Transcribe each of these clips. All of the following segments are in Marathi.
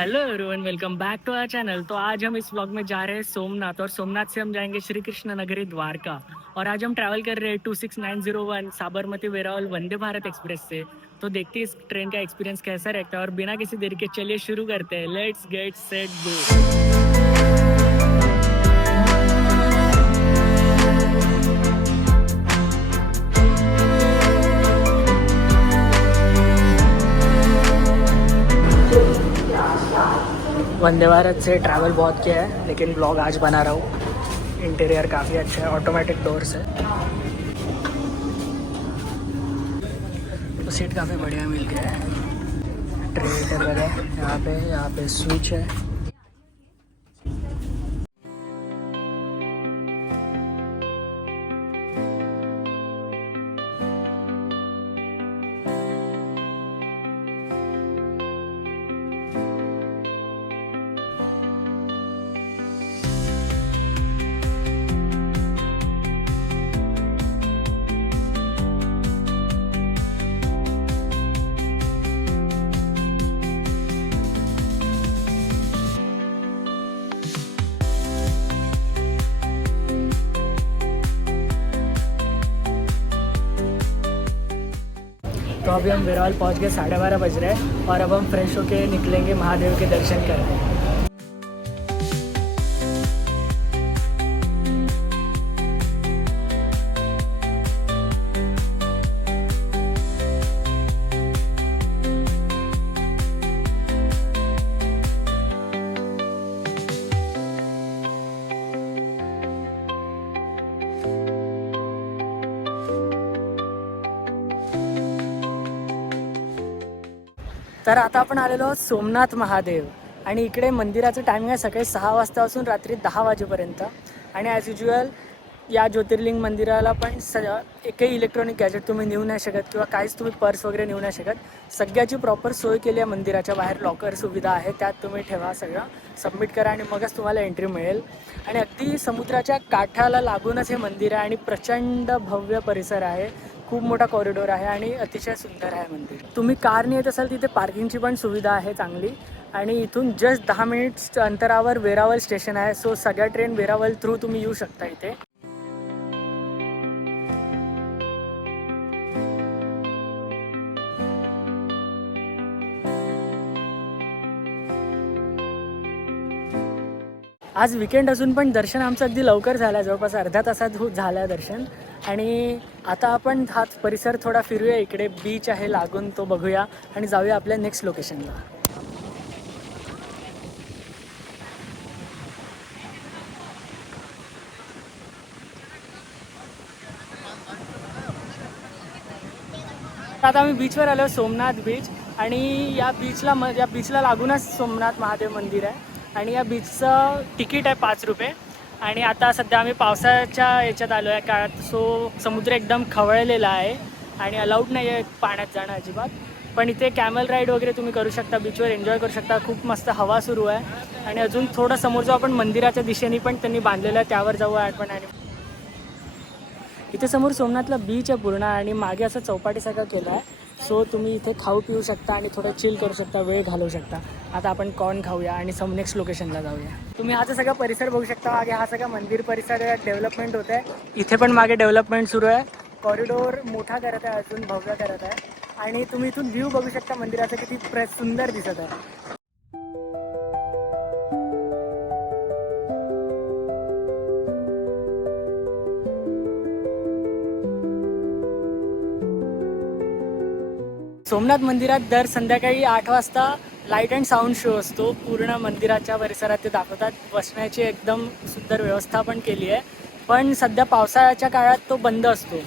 Hello everyone, welcome back to our channel. तो आज हम इस व्लॉग में जा रहे हैं सोमनाथ, और सोमनाथ से हम जाएंगे श्री कृष्ण नगरी द्वारका। और आज हम ट्रैवल कर रहे हैं 26901 साबरमती वेरावल वंदे भारत एक्सप्रेस से। तो देखते हैं इस ट्रेन का एक्सपीरियंस कैसा रहता है, और बिना किसी देरी के चलिए शुरू करते हैं। Let's get set go. Vande Bharat say travel बहुत किया है, लेकिन ब्लॉग आज बना रहा हूँ। इंटीरियर काफ़ी अच्छा है, ऑटोमेटिक डोर्स है, तो सीट काफ़ी बढ़िया मिल गया है। ट्रे टेबल है यहाँ पे स्विच है। तो अभी हम वेरावल पहुंच गए, 12:30 बज रहे हैं, और अब हम फ्रेश होके निकलेंगे महादेव के दर्शन करने। तर आता आपण आलेलो आहोत सोमनाथ महादेव, आणि इकडे मंदिराचं टायमिंग आहे सकाळी 6 वाजतापासून रात्री 10 वाजेपर्यंत। आणि ॲज युज्युअल या ज्योतिर्लिंग मंदिराला पण एकही इलेक्ट्रॉनिक गॅजेट तुम्ही नेऊ नाही शकत, किंवा काहीच तुम्ही पर्स वगैरे नेऊ नाही शकत। सगळ्याची प्रॉपर सोय केली आहे मंदिराच्या बाहेर, लॉकर सुविधा आहे, त्यात तुम्ही ठेवा, सगळं सबमिट करा आणि मगच तुम्हाला एंट्री मिळेल। आणि अगदी समुद्राच्या काठाला लागूनच हे मंदिर आहे, आणि प्रचंड भव्य परिसर आहे, खूप मोठा कॉरिडोर आहे, आणि अतिशय सुंदर आहे मंदिर। तुम्ही कारने येत असाल तिथे पार्किंगची पण सुविधा आहे चांगली, आणि इथून जस्ट 10 मिनिट्स अंतरावर वेरावल स्टेशन आहे। सो सगळ्या ट्रेन वेरावल थ्रू तुम्ही येऊ शकता इथे। आज विकेंड असून पण दर्शन आमचं अगदी लवकर झालं, जवळपास अर्ध्या तासात झालं दर्शन। आणि आता आपण हा परिसर थोडा फिरूया, इकडे बीच आहे लागून, तो बघूया आणि जाऊया आपल्या नेक्स्ट लोकेशनला। आता आम्ही बीचवर आलो, सोमनाथ बीच, आणि या बीचला लागूनच सोमनाथ महादेव मंदिर आहे। आणि या बीचचं तिकीट आहे 5 रुपये। आणि आता सध्या आम्ही पावसाच्या याच्यात आलो आहे काळात, सो समुद्र एकदम खवळलेला आहे आणि अलाउड नाही आहे पाण्यात जाणं अजिबात। पण इथे कॅमल राईड वगैरे तुम्ही करू शकता, बीचवर एन्जॉय करू शकता, खूप मस्त हवा सुरू आहे। आणि अजून थोडं समोर जो आपण मंदिराच्या दिशेने पण त्यांनी बांधलेलं आहे, त्यावर जाऊ आपण। आणि इथे समोर सोमनाथला बीच आहे पूर्ण, आणि मागे असं चौपाटीसारखं केलं आहे, सो तुम्ही इथे खाऊ पिऊ शकता आणि थोडं चिल करू शकता, वेळ घालवू शकता। आता आपण कॉर्न खाऊया आणि नेक्स्ट लोकेशनला जाऊया। तुम्ही हा सगळा परिसर बघू शकता, मागे हा सगळा मंदिर परिसर डेव्हलपमेंट होत आहे, इथे पण मागे डेव्हलपमेंट सुरू आहे, कॉरिडोर मोठा करत आहे, अजून भव्य करत आहे। आणि तुम्ही इथून व्ह्यू बघू शकता मंदिराचा, किती सुंदर दिसत आहे। सोमनाथ मंदिरात दर संध्याकाळी 8 वाजता लाईट अँड साऊंड शो असतो, पूर्ण मंदिराच्या परिसरात ते दाखवतात। बसण्याची एकदम सुंदर व्यवस्था पण केली आहे, पण सध्या पावसाळ्याच्या काळात तो बंद असतो।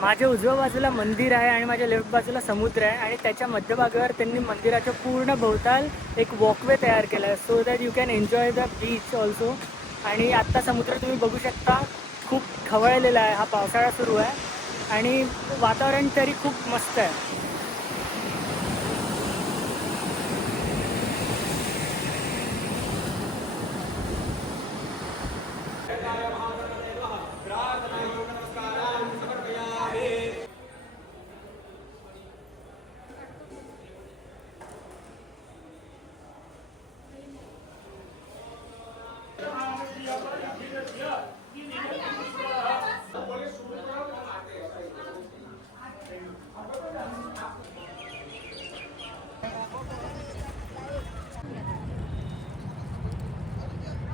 माझ्या उजव्या बाजूला मंदिर आहे आणि माझ्या लेफ्ट बाजूला समुद्र आहे, आणि त्याच्या मध्यभागावर त्यांनी मंदिराच्या पूर्ण भोवताल एक वॉकवे तयार केला आहे, so that you can enjoy the beach also. आणि आत्ता समुद्र तुम्ही बघू शकता, खूप खवळलेला आहे, हा पावसाळा सुरू आहे, आणि वातावरण तरी खूप मस्त आहे।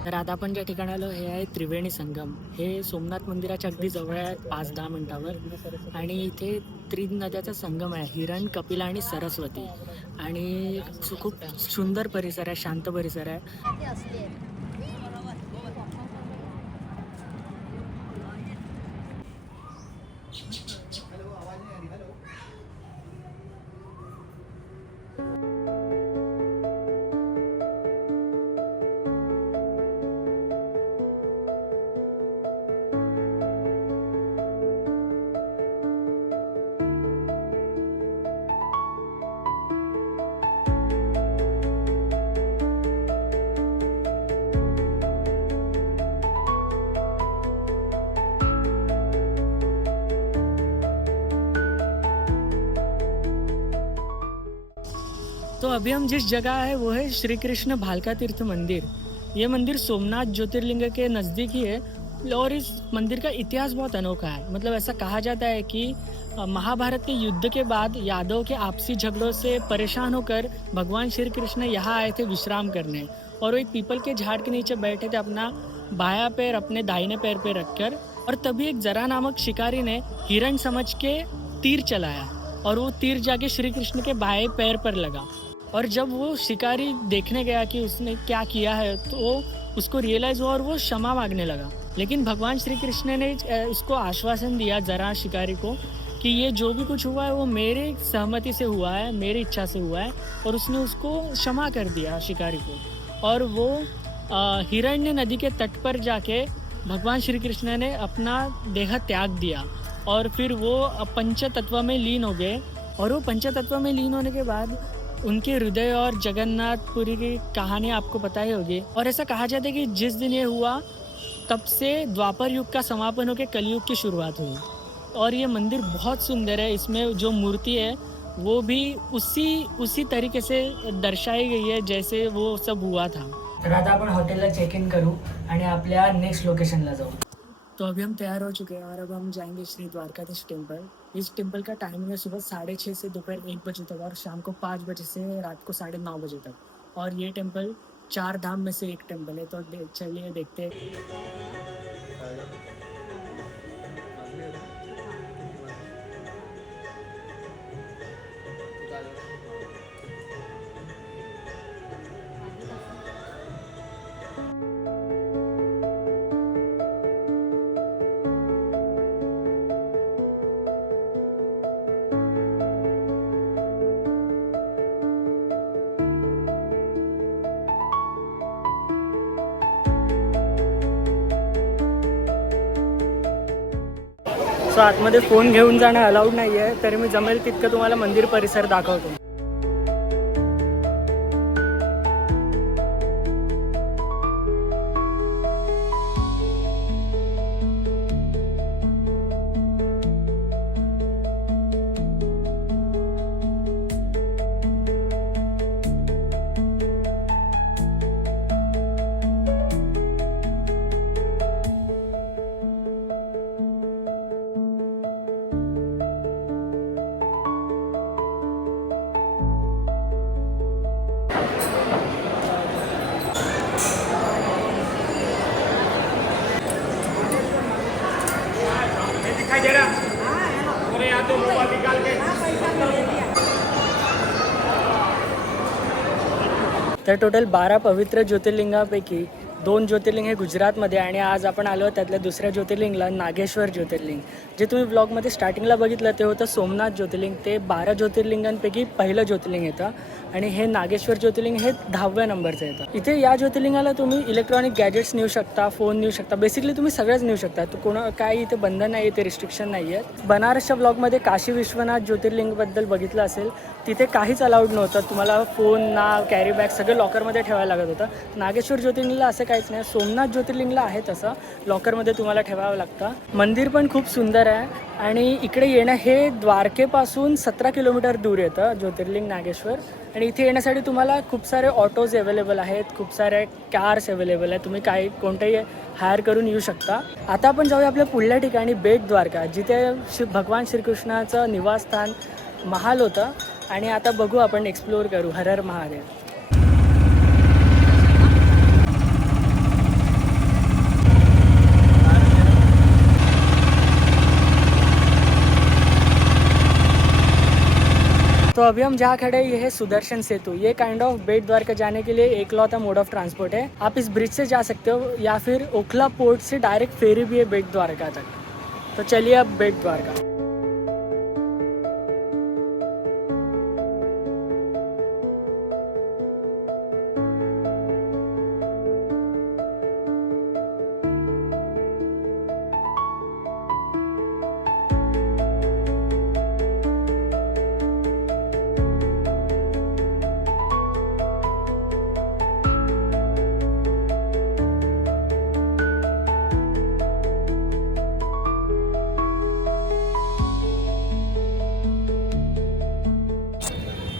तर आता आपण ज्या ठिकाणी आलो हे आहे त्रिवेणी संगम. हे सोमनाथ मंदिराच्या अगदी जवळ आहे 5-10 मिनिटावर. आणि इथे तीन नद्याचा संगम आहे, हिरण, कपिला आणि सरस्वती. आणि खूप सुंदर परिसर आहे, शांत परिसर आहे. तो अभी हम जिस जगह है वो है श्री कृष्ण भालका तीर्थ मंदिर. ये मंदिर सोमनाथ ज्योतिर्लिंग के नज़दीक ही है. और इस मंदिर का इतिहास बहुत अनोखा है. मतलब ऐसा कहा जाता है कि महाभारत के युद्ध के बाद यादव के आपसी झगड़ों से परेशान होकर भगवान श्री कृष्ण यहाँ आए थे विश्राम करने. और वो एक पीपल के झाड़ के नीचे बैठे थे, अपना बायां पैर अपने दाहिने पैर पे रखकर. और तभी एक जरा नामक शिकारी ने हिरण समझ के तीर चलाया और वो तीर जाके श्री कृष्ण के बाएं पैर पर लगा. और जब वो शिकारी देखने गया कि उसने क्या किया है तो उसको रियलाइज हुआ और वो क्षमा मांगने लगा. लेकिन भगवान श्री कृष्ण ने उसको आश्वासन दिया जरा शिकारी को कि ये जो भी कुछ हुआ है वो मेरे सहमति से हुआ है, मेरी इच्छा से हुआ है. और उसने उसको क्षमा कर दिया शिकारी को. और वो हिरण्य नदी के तट पर जाके भगवान श्री कृष्ण ने अपना देह त्याग दिया. और फिर वो पंचतत्व में लीन हो गए. और वो पंचतत्व में लीन होने के बाद उनके हृदय और जगन्नाथपुरी की कहानी आपको पता ही होगी. और ऐसा कहा जाता है कि जिस दिन ये हुआ तब से द्वापर युग का समापन होकर कलयुग की शुरुआत हुई. और ये मंदिर बहुत सुंदर है. इसमें जो मूर्ति है वो भी उसी तरीके से दर्शाई गई है जैसे वो सब हुआ था. तर आता आपण हॉटेलला चेक इन करू आणि आपल्या नेक्स्ट लोकेशनला जाऊ. तो अभी हम तैयार हो चुके हैं और अब हम जाएंगे श्री द्वारकाधीश टेम्पल. इस टेम्पल का टाइमिंग है सुबह 6:30 से दोपहर 1 बजे तक और शाम को 5 बजे से रात को 9:30 बजे तक. और ये टेम्पल 4 धाम में से एक टेम्पल है. तो चलिए देखते हैं. सो आतमध्ये फोन घेऊन जाणं अलाउड नाही आहे, तरी मी जमेल तितकं तुम्हाला मंदिर परिसर दाखवतो. तर टोटल 12 पवित्र ज्योतिर्लिंगापैकी 2 ज्योतिर्लिंग हे गुजरातमध्ये आणि आज आपण आलो त्यातल्या दुसऱ्या ज्योतिर्लिंगला नागेश्वर ज्योतिर्लिंग. जे तुम्ही ब्लॉगमध्ये स्टार्टिंगला बघितलं ते होतं सोमनाथ ज्योतिर्लिंग. ते 12 ज्योतिर्लिंगांपैकी पहिलं ज्योतिर्लिंग येतं आणि हे नागेश्वर ज्योतिर्लिंग हे 10व्या नंबरचं येतं. इथे या ज्योतिर्लिंगाला तुम्ही इलेक्ट्रॉनिक गॅजेट्स नेऊ शकता, फोन नेऊ शकता, बेसिकली तुम्ही सगळंच नेऊ शकता. काही इथे बंधन नाही, इथे रिस्ट्रिक्शन नाही आहेत. बनारसच्या ब्लॉगमध्ये काशी विश्वनाथ ज्योतिर्लिंगबद्दल बघितलं असेल, तिथे काहीच अलाउड नव्हतं. तुम्हाला फोन ना कॅरी बॅग सगळं लॉकरमध्ये ठेवायला लागत होतं. नागेश्वर ज्योतिर्लिंगला असं काहीच नाही. सोमनाथ ज्योतिर्लिंगला आहे तसं लॉकरमध्ये तुम्हाला ठेवावं लागतं. मंदिर पण खूप सुंदर आहे आणि इकडे येणं हे द्वारकेपासून 17 किलोमीटर दूर येतं ज्योतिर्लिंग नागेश्वर. आणि इथे येण्यासाठी तुम्हाला खूप सारे ऑटोज अवेलेबल आहेत, खूप सारे कार्स अवेलेबल आहेत, तुम्ही कोणतेही हायर करून येऊ शकता. आता आपण जाऊया आपल्या पुढल्या ठिकाणी बेट द्वारका, जिथे भगवान श्रीकृष्णाचं निवासस्थान महाल होतं. आणि आता बघू आपण एक्सप्लोअर करू. हर हर महादेव. तो अभी हम जहाँ खड़े ये है सुदर्शन सेतु. ये काइंड ऑफ बेट द्वारका जाने के लिए एकलौता मोड ऑफ ट्रांसपोर्ट है. आप इस ब्रिज से जा सकते हो या फिर ओखला पोर्ट से डायरेक्ट फेरी भी है बेट द्वारका तक. तो चलिए अब बेट द्वारका.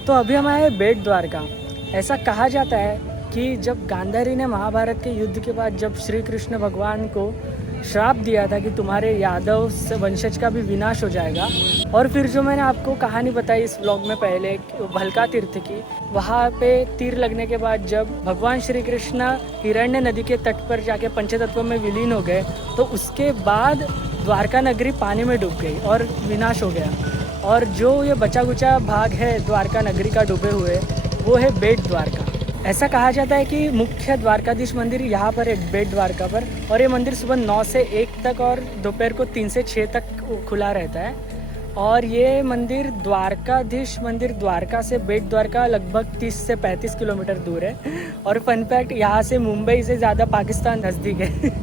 तो अभी हम आए बेट द्वारका. ऐसा कहा जाता है कि जब गांधारी ने महाभारत के युद्ध के बाद जब श्री कृष्ण भगवान को श्राप दिया था कि तुम्हारे यादव से वंशज का भी विनाश हो जाएगा, और फिर जो मैंने आपको कहानी बताई इस ब्लॉग में पहले भलका तीर्थ की, वहाँ पे तीर लगने के बाद जब भगवान श्री कृष्ण हिरण्य नदी के तट पर जाके पंचतत्व में विलीन हो गए, तो उसके बाद द्वारका नगरी पानी में डूब गई और विनाश हो गया. और जो ये बचा कुचा भाग है द्वारका नगरी का डूबे हुए, वो है बेट द्वारका. ऐसा कहा जाता है कि मुख्य द्वारकाधीश मंदिर यहाँ पर है बेट द्वारका पर, और ये मंदिर सुबह 9 से 1 तक और दोपहर को 3 से 6 तक खुला रहता है. और ये मंदिर द्वारकाधीश मंदिर द्वारका से बेट द्वारका लगभग 30 से 35 किलोमीटर दूर है. और फन फैक्ट, यहाँ से मुंबई से ज़्यादा पाकिस्तान नज़दीक है.